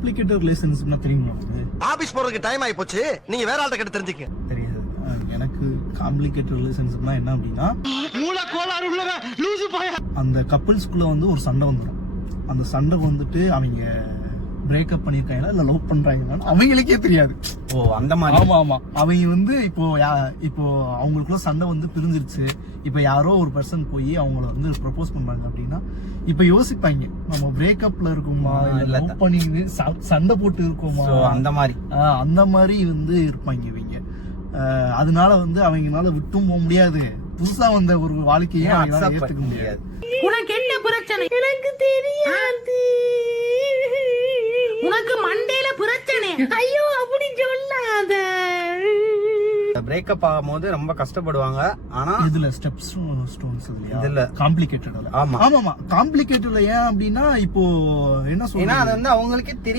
Complicated ரிலேஷன்ஷிப்னா தெரியுமா உங்களுக்கு? Office போறதுக்கு டைம் ஆயி போச்சு, நீங்க வேற ஆள்கிட்ட கேட்டு தெரிஞ்சுக்க. தெரியாது. எனக்கு காம்ப்ளிகேட்டட் ரிலேஷன்ஷிப்னா என்ன அப்படின்னா, அந்த கப்பிள்ஸ்குள்ள வந்து ஒரு சண்டை வந்துடும். அந்த சண்டை வந்துட்டு அவங்க பிரேக்கப் பண்ணிருக்காங்களா இல்ல லவ் பண்றாங்களா அவங்களுக்கே தெரியாது. ஓ அந்த மாதிரி. ஆமா ஆமா. அவங்க வந்து இப்போ அவங்களுக்குள்ள சண்டை வந்து பிரிஞ்சிருச்சு. இப்ப யாரோ ஒரு பர்சன் போய் அவங்கள வந்து ப்ரப்போஸ் பண்றாங்க அப்படின்னா இப்ப யோசிப்பாங்க, நம்ம பிரேக்கப்ல இருக்கோமா இல்ல லவ் பண்ணி சண்டை போட்டு இருக்கோமா, அந்த மாதிரி வந்து இருப்பாங்க இவங்க. அதனால வந்து அவங்கனால விட்டும் போக முடியாது, புதுசா வந்த ஒரு வாழ்க்கையை அவங்களால ஏத்துக்க முடியாது. உனக்கு என்ன பிரச்சனை எனக்கு தெரியாது, உனக்கு மண்டையில பிரச்சனை. ஐயோ அப்படி சொல்லாத. பிரேக்கப் ஆகும்போது ரொம்ப கஷ்டப்படுவாங்க. ஆனா இதுல ஸ்டெப்ஸ் ஸ்டோன்ஸ் இதுல காம்ப்ளிகேட்டட். ஆமா ஆமா காம்ப்ளிகேட்டட்ல. ஏன் அப்படின்னா இப்போ என்ன சொல்றேன்னா அது வந்து அவங்களுக்கே தெரியாது.